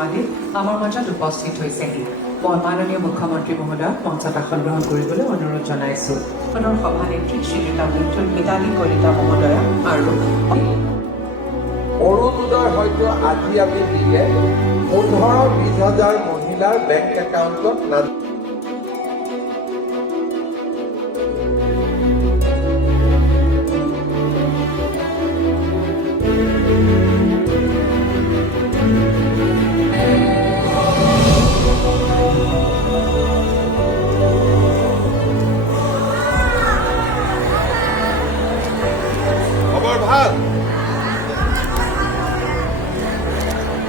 সমাধিত আমাৰ মাজত উপস্থিত হৈছেহি মই মাননীয় মুখ্যমন্ত্ৰী মহোদয়ক মঞ্চত আসন গ্ৰহণ কৰিবলৈ অনুৰোধ জনাইছোঁ সদনৰ সভানেত্ৰী শ্ৰীযুতা মিতালী কলিতা মহোদয়া আৰু অৰুণোদয় হয়তো আজি আমি দিলে 15-20 হাজাৰ মহিলাৰ বেংক একাউণ্টত